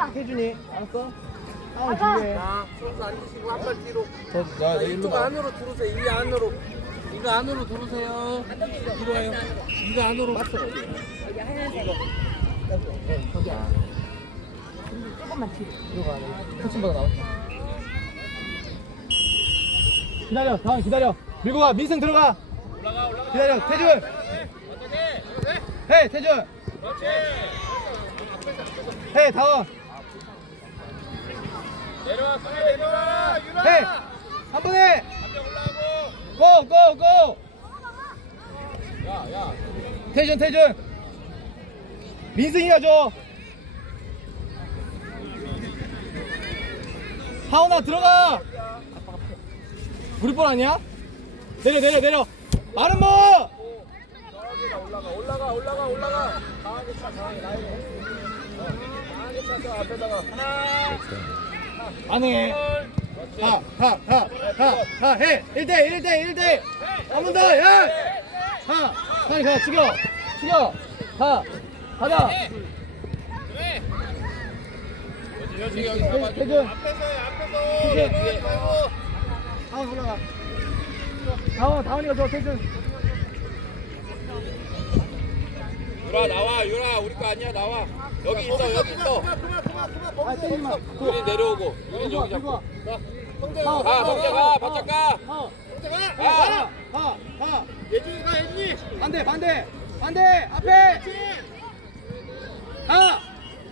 아빠. 태준이 알았어? 다운 아빠. 준비해 자, 앉으시고 한 발 뒤로. 더, 자, 야, 너 일로 이쪽 와 안으로 들어오세요. 이 안으로. 이거 안으로 들어오세요. 이리 와요. 이거 안으로. 맞어. 여기 하얀색. 거기야 조금만 뒤로. 뒤로 가 코칭보다 나왔다 기다려 다운 기다려 밀고 가 민승 들어가 기다려 태준 해 태준 해 다운 내려와, 성현 내려와. 유나. 해! 한 번에! 고! 고! 고! 야, 야. 태준 태준 민승이가 줘 하은아 들어가 우리 볼 아니야? 내려 내려 내려 마른 모 올라가, 올라가, 올라가, 올라가. 강하게 차, 강하게 나이로. 어, 강하게 차서 앞에다가. 하나. 안해. 가 가 가 가 가 해. 1대 1대 1대. 한번 더 야! 가! 빨리 가 죽여. 죽여. 가 가자. 여기, 여기 잡아줘. 앞에서 해, 앞에서. 다운 올라가. 다운 다운이가 줘 태준 유라 나와, 유라. 우리 거 아니야, 나와. 여기 있어, 여기 있어. 아 때리지 마 유린 내려오고. 유린 여기 들고 와, 잡고. 가, 성재 가, 바짝 가. 가. 가. 가. 가. 예준이 가, 예준이. 반대 반대 반대 앞에 가.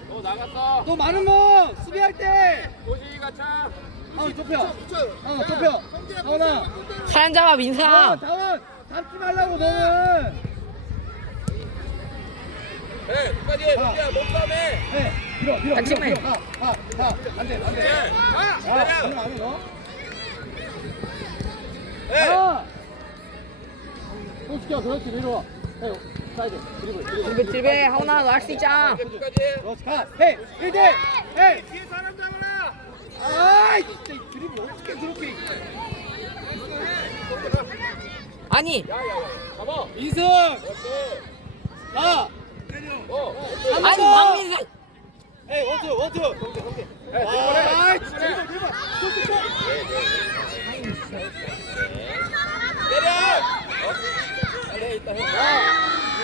너 나갔어. 또 많은 거 수비할 때. 도시가 차. 아 좁혀. 어 좁혀. 다운아. 사연 잡아 민사. 다운 다운. 잡지 말라고 너는. 해, 끝까지 해, 가. 민지야, 몸싸움 해. 해. 밀어 밀어 밀어 같이 밀어. 가. 가. 가. 안 돼 안돼. 해. 가. 야, 기다려. 장난 아니야 너. 해. 가. 또 시켜 그렇지 내려와. 해. 사이드 드리블 드리블. 들배 들배 하훈아 너할 수 있잖아. 끝까지 해. 그렇지 가. 해. 1대. 해. 뒤에 사람 잡아라. 아이 진짜 이 드리블 어떻게 그렇게. 아니 야, 야, 야. 잡아. 이승. 그렇지. 가. 어. 한 아니 번 더. 박민사. 에이 원투 원투. 오케이 오케이. 해, 아 진짜 해. 이거 대박. 또, 또, 또. 때려. 어? 빨리 해, 이따 해. 야,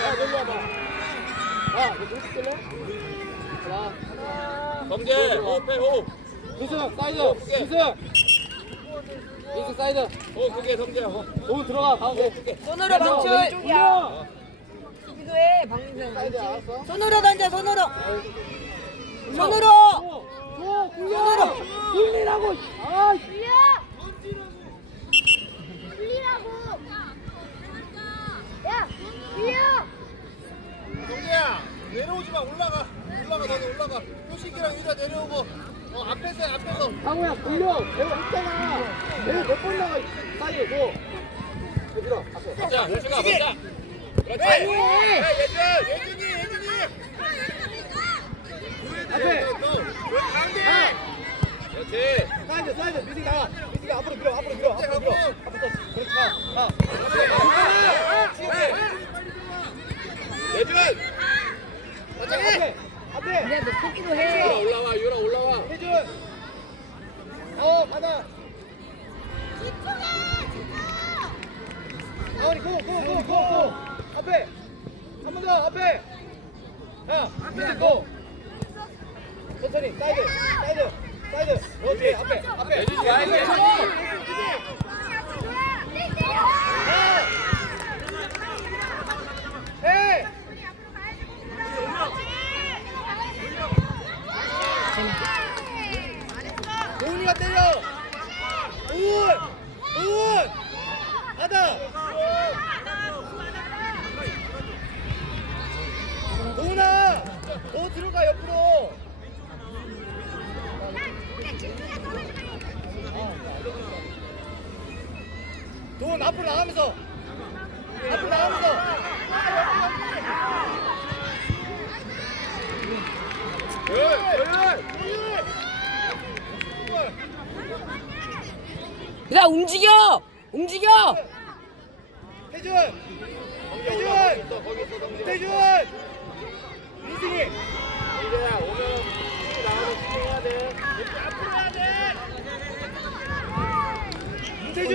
야, 놀러 와봐. 야, 너 공식 될래? 하나, 성재, 호흡해, 호흡. 민승, 사이드. 민승. 민승, 사이드. 호흡 크게, 성재. 호흡. 오, 들어가, 가운데. 손으로 야, 던져. 왼쪽이야. 사이드, 알았어? 손으로 던져 손으로. 손으로. 굴려. 손으로. 굴리라고. 아, 돌려! 돌리라고! 야! 돌려! 성재야, 내려오지 마. 올라가. 올라가, 너는 올라가. 효식이랑 유라 내려오고. 어, 앞에서 해, 앞에서. 상우야, 굴려. 내가 있잖아. 내가 몇번 나가, 사이드, 줘. 얘들아, 앞에. 자, 효식아. 그렇지. 해, 예준, 예준이, 예준이. 앞에. 가운데. 아. 그렇지. 사이드, 사이드. 민승이 나가. 민승이 앞으로 밀어, 앞으로 밀어, 앞으로 밀어. 앞으로 떴어. 그렇지, 가. 가. 예준. 앞에, 앞에. 그냥 너 속기도 유라 해. 올라와, 유라 올라와. 혜준. 어, 받아. 아우리 고, 고, 고, 고, 고. 앞에. 앞에. 자, 민승 고. 천천히, 사이드, 사이드, 사이드. 그렇지, 앞에, 앞에. 태준! 태준! 태준! 민승이! 민재야 오면 나와서 신경해야 돼. 앞으로 해야 돼! 민태준!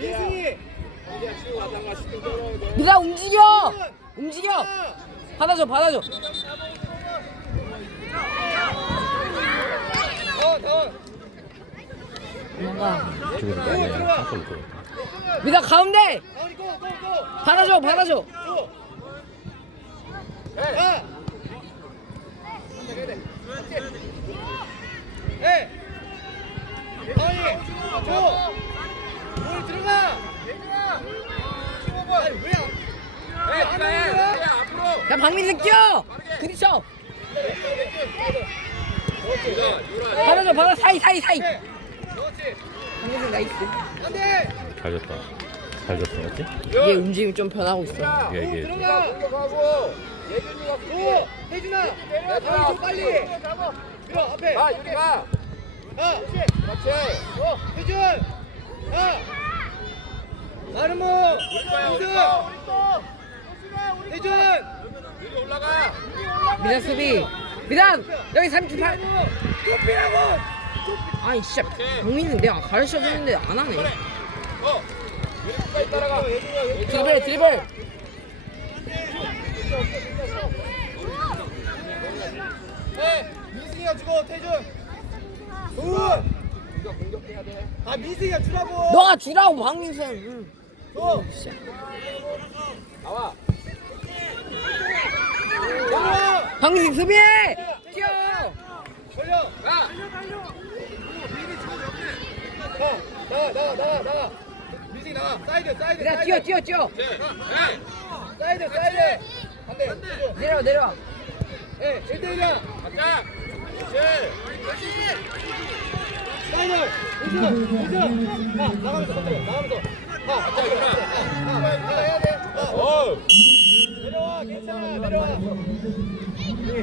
민승이! 민재야 움직여! 움직여! 받아줘 받아줘. 뭔가. 지금 내가 한골 넣고. 미라 가운데 받아줘 받아줘 줘 가! 해! 다운이 줘! 볼 들어가! 아니 왜 안- 해, 안 네가 해. 하는 거야? 해, 앞으로. 야 박민승 뛰어 부딪혀 유라, 유라. 받아줘 받아 사이 사이 사이 박민승 나이스 안돼! 잘 줬다. 잘 줬어, 맞지? 얘 움직임이 좀 변하고 있어. 이게 이게 들어가! 공격하고 예준이가 줘! 혜준아! 야 다운이 줘 빨리! 밀어 앞에! 가, 유리가. 가! 그렇지. 어, 혜준! 가! 마르모! 우리! 거. 혜준! 유리 올라가. 미라 수비 미라 여기 38 좁히라고! 아니 진짜 박민승 내가 가르쳐 줬는데 안 하네 어. 유리 끝까지 따라가. 드리블 드리블 네, 민승이가 주고 태준. 굿. 이거 공격해야 돼. 아 민승이가 주라고. 너가 주라고 박민승 응. 줘. 나와. 박민승 수비해 뛰어 걸려. 가. 가. 나가 나가 나가 나 가. 민승이 나가. 사이드 사이드. 사이드. 뛰어 뛰어 뛰어 네. 네. 사이드 사이드. 태준. 내려와 내려와 예, 1대1이야. 가자. 그렇지. 사이드. 민승 민승. 가 나가면서 컨트롤. 나가면서. 가. 가자, 유라. 가. 가. 가. 해야 돼. 가. 어. 내려와. 괜찮아. 내려와.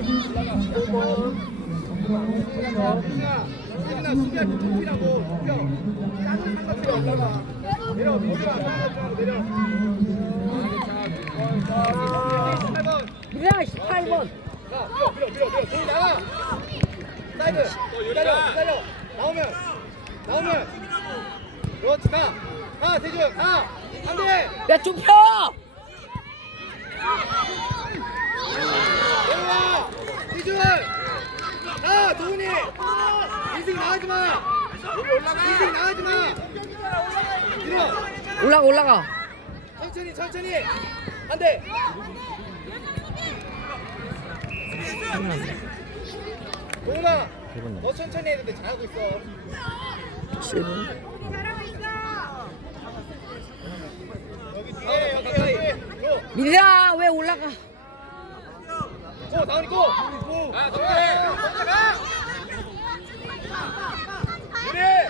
수빈아 작은 삼각형 올라가 내려 민수야 삼각형 내려 18번 미라 18번. 가 밀어 밀어 밀어 밀어. 저기 나가. 사이드. 기다려 기다려. 나오면 나오면. 그렇지 가가 대준 가. 안돼. 야 좁혀 내려와. 대준. 가 도훈이. 민승이 나가지마. 올라가. 민승이 나가지마 밀어 올라가 올라가 천천히 천천히 안돼 해봤나? 너 천천히 해도 돼 잘하고 있어 7분 여기 뒤에 여기 여기 고! 민승아 왜 올라가 고 다운이 고! 고! 가, 동대. 가. 그래!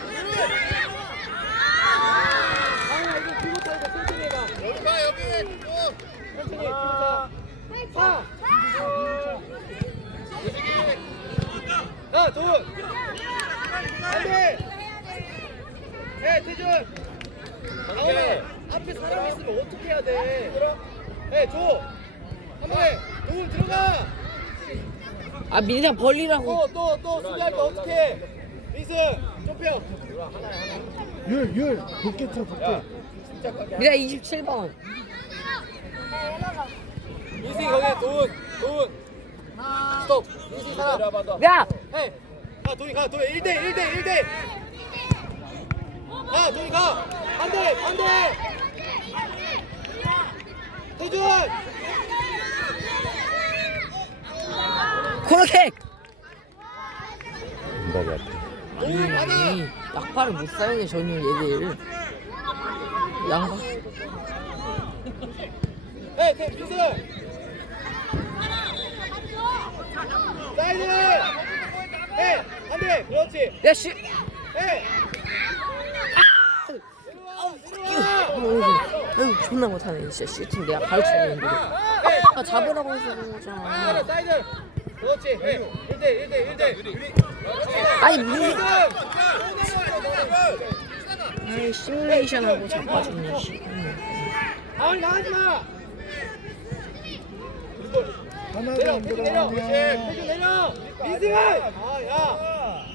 아 이거 뒤부터 이거 천천히 해봐 여기 봐, 여기. 쭉. 천천히 뒤부터 파! 자 도훈 안돼 해 태준 나오네 앞에 사람 있으면 어떻게 해야 돼 해줘 한번에 도훈 들어가 아 민승아 벌리라고 또또또 수비할 거 어떻게 해 민승 좁혀 율 율 높게 쳐 높게 미라 27번 민승이 거기 도훈 도훈 스톱 내려봐, 너. 야 해. 가 도희 가 도희 1대 1대 1대. 가 도희 가. 안돼 안돼. 태준. 코너킥 은박이 앞에. 이 약발을 못 사용해 전혀 얘들 양파 해 태, 민승. 사이드. 해 안돼 그렇지. 야 씨. 해. 아, 내려와 아유 존나 못하네 진짜 슈팅 내가 가르쳐줬는데 해. 아 잡으라고 해서 사이드 거잖아 사이드. 그렇지. 해. 1대 1대 1대. 아니 무슨 민승. 아이 시뮬레이션 하고 자빠졌네 씨. 아니 나가지 마. 내려, 태준 내려. 태준 내려. 민승아. 아, 야.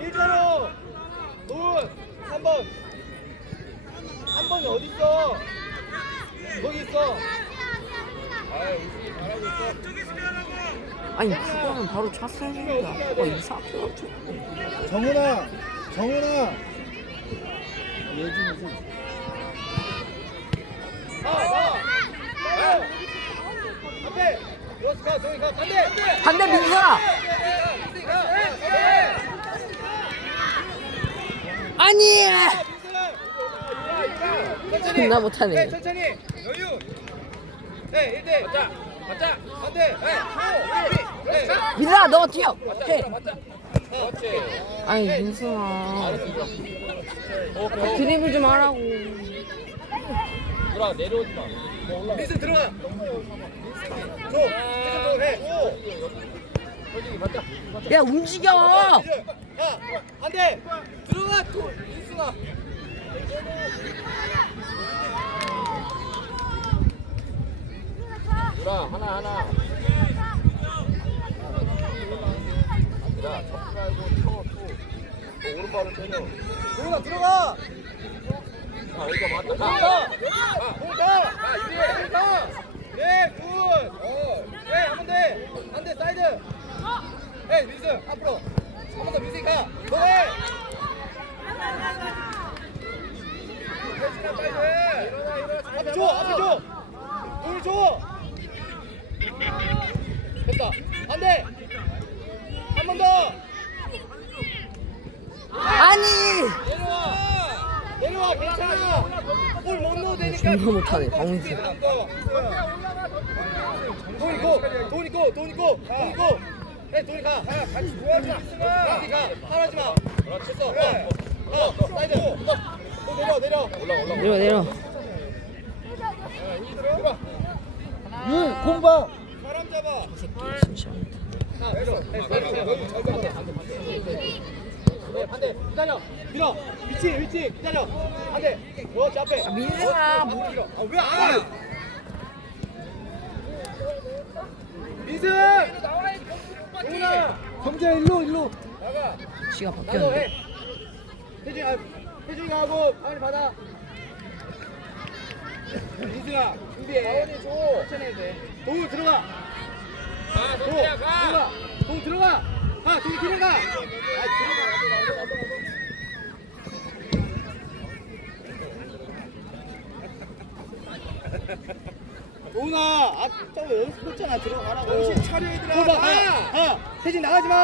일자로. 도훈 3번. 3번 3번이 어디 있어? 거기 있어. 아니 그거는 바로 되는데 아빠가 이상하게 가지고 정훈아, 정훈아. 예준이 가, 반대. 민수야 아니. 존나 못하네. 네, 천천히. 네, 1대. 맞자 맞자 반대. 네, 호. 네. 민수야 너 뛰어 맞자 해 맞자 그렇지 아니 어 그래 드리블 좀 하라고 누나 내려오지 마너 민승 들어가. 줘. 해줘, 줘, 해. 줘. 솔직히 맞자 야 움직여 야, 반대. 들어가, 또. 민승아. 누나 하나 하나 아니라 접지 말고 때려 도훈아, 들어가. 아 이거 맞다 가. 가 공 가. 가, 이리 가. 네, 굿. 어. 네, 한번 돼. 반대 사이드. 네, 민승 앞으로. 한 번더 민승 가. 너 해. 혜진아, 빨리 해. 앞에 줘, 앞에 줘. 공 줘. 됐다. 반대. 한번 더. 아니 내려와. 내려와, 괜찮아. 골못 넣어도 되니까. 존나 못하네, 방훈수. 돈이 고, 돈이 고, 돈이 고, 돈이 고. 네, 돈이 가. 같이 도와줘. 같이 가. 하지 마. 됐어. 네. 어, 사이드. 또 내려, 내려. 올라, 올라. 내려 내려 응, 공방. 사람 잡아. 새끼 진짜 자, 내려. 네, 내려. 잘 잡아. 네, 반대. 기다려. 밀어. 위치, 위치. 기다려. 반대. 그렇지, 앞에. 아, 민승아, 못 밀어. 아, 왜 안? 민승! 동훈아! 경재 일로, 일로. 나가. 지가 나도 바뀌었는데 해. 혜준이, 아, 혜준이가 하고, 가만히 받아. 민승아, 준비해. 해도 돼. 들어가. 가가 들어가. 동 들어가. 가, 동 들어가. 아, 들어가. 도훈아, 아까 연습했잖아. 들어가라고. 정신 차려, 얘들아. 가, 가. 태진 나가지 마.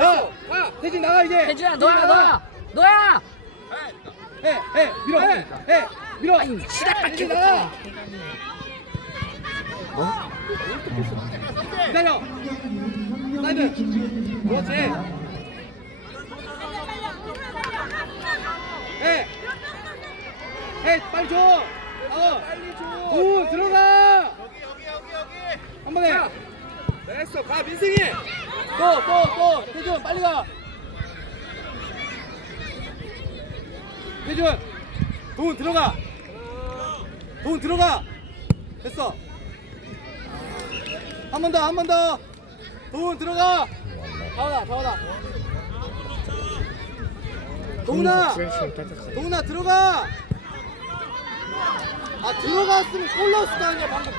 야, 가. 태진 나가, 이제. 혜주야 너야 너야 너야 해, 해, 밀어. 해, 해, 밀어. 아니 시작밖에 태진 나가. 뭐? 기다려. 사이드. 그렇지. 해. 해, 빨리 줘. 어. 빨리 줘. 오, 들어가. 여기, 여기, 여기, 여기. 한 번에. 됐어. 가, 민승이. 또, 또, 또. 태준, 빨리 가. 태준. 돈 들어가. 돈 들어가. 됐어. 한 번 더, 한 번 더. 도훈 들어가. 다원아, 다원아. 도훈아, 도훈아 들어가. 아 들어갔으면 골 넣었을 거 아니야 방금.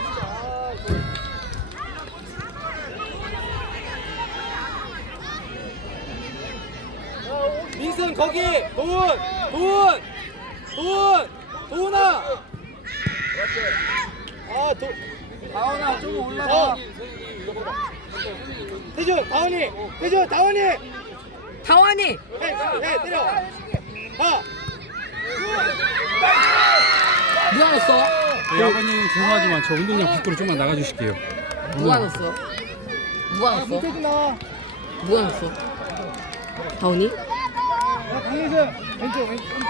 아. 민선 거기 도훈, 도훈, 도훈아. 아, 도, 다원아 좀 올라가. 태준, 다원이, 태준, 다원이. 해, 다원이 해, 때려. 가. 누가 넣었어? 네, 아버님 죄송하지만 저 운동장 밖으로 좀만 나가주실게요. 누가 넣었어? 누가 아, 넣었어? 문태준 나와. 누가 넣었어? 다원이? 야, 강민수, 왼쪽, 왼쪽, 왼쪽.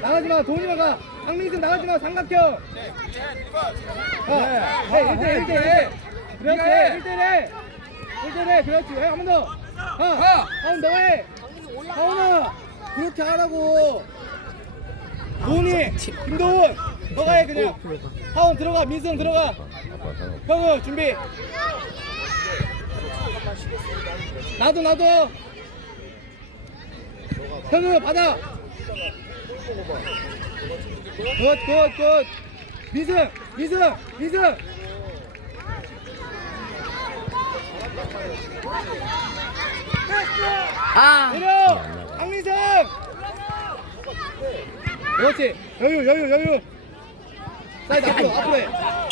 나가지 마, 도훈이만 가. 강민수 나가지 마, 삼각형. 가, 해, 1대 1대 1. 그렇지, 1대 1. 1대 1, 그렇지. 해, 한번 더. 너 해. 다운아, 그렇게 하라고. 도훈이, 김도훈, 너가 해 그냥. 하원 들어가, 민수형 들어가. 형우 준비. 나도 나도. 현우 받아. 굿, 굿, 굿. 미승, 미승, 미승. 아 내려. 강민승. 그렇지. 여유, 여유, 여유. 사이드 앞으로, 앞으로 해.